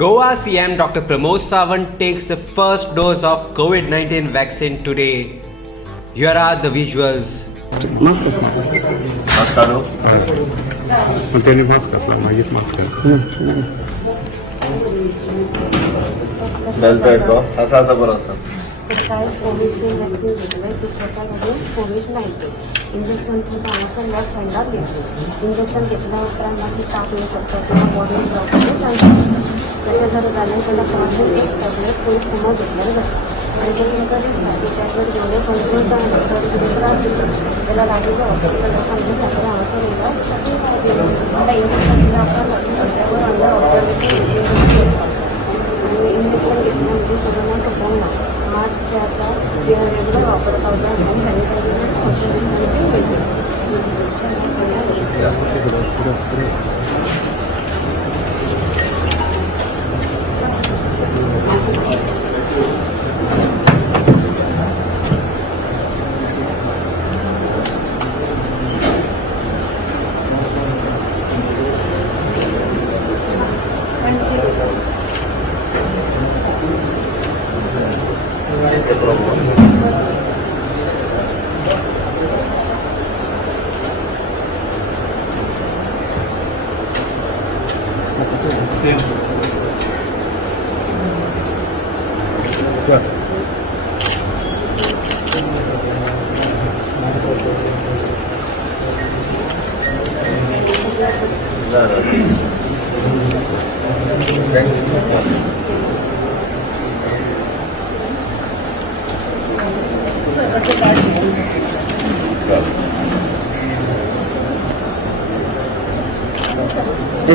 Goa CM Dr. PRAMOD SAWANT takes the first dose of COVID-19 vaccine today. Here are the visuals. Mask काढो. त्यांनी mask असला मागेच mask belt पेटवा असा बरं असं कोविशिल्ड वॅक्सिन घेतलंय ते स्वतःमध्ये कोविड-19 इंजेक्शन सुद्धा असं लॅब फंडात घेतलं. इंजेक्शन घेतल्यानंतर अशी ताप येऊ शकतो किंवा बॉडी प्रॉब्लेम चान्स त्याच्या जर झालं त्याला पासून एक टॅबलेट पोलीस समोर घेतलं जातं आणि जर तुमचा दिसला की टॅबलेट जेवढे कंट्रोल झालं तर तिथे त्रास दिला त्याला लागेल हॉस्पिटलला सांगून साखर आवश्यक होता आता इंजेक्शन दिलं आपण त्यावर अंडर ऑब्झर्वेशन आणि इंजेक्शन घेतल्यानंतर कोरोना संपवणार मास्कच्या आता रेग्युलर वापर पावता आणि सॅनिटायझर सोशल डिस्टन्सिंग मिळते.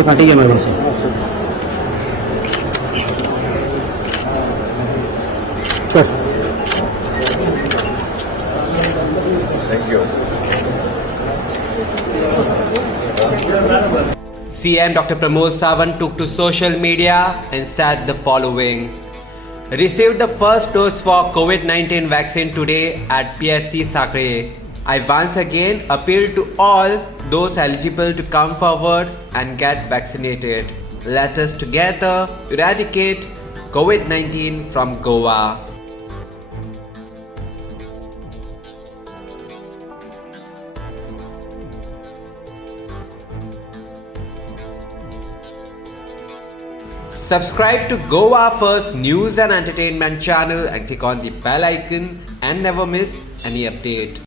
फाटी गया मेरे से sir. Thank you. CM Dr. PRAMOD SAWANT took to social media and said the following. Received the first dose for COVID-19 vaccine today at PSC Sakre. I once again appeal to all those eligible to come forward and get vaccinated. Let us together eradicate COVID-19 from Goa. Subscribe to Goa First News and Entertainment channel and click on the bell icon and never miss any update.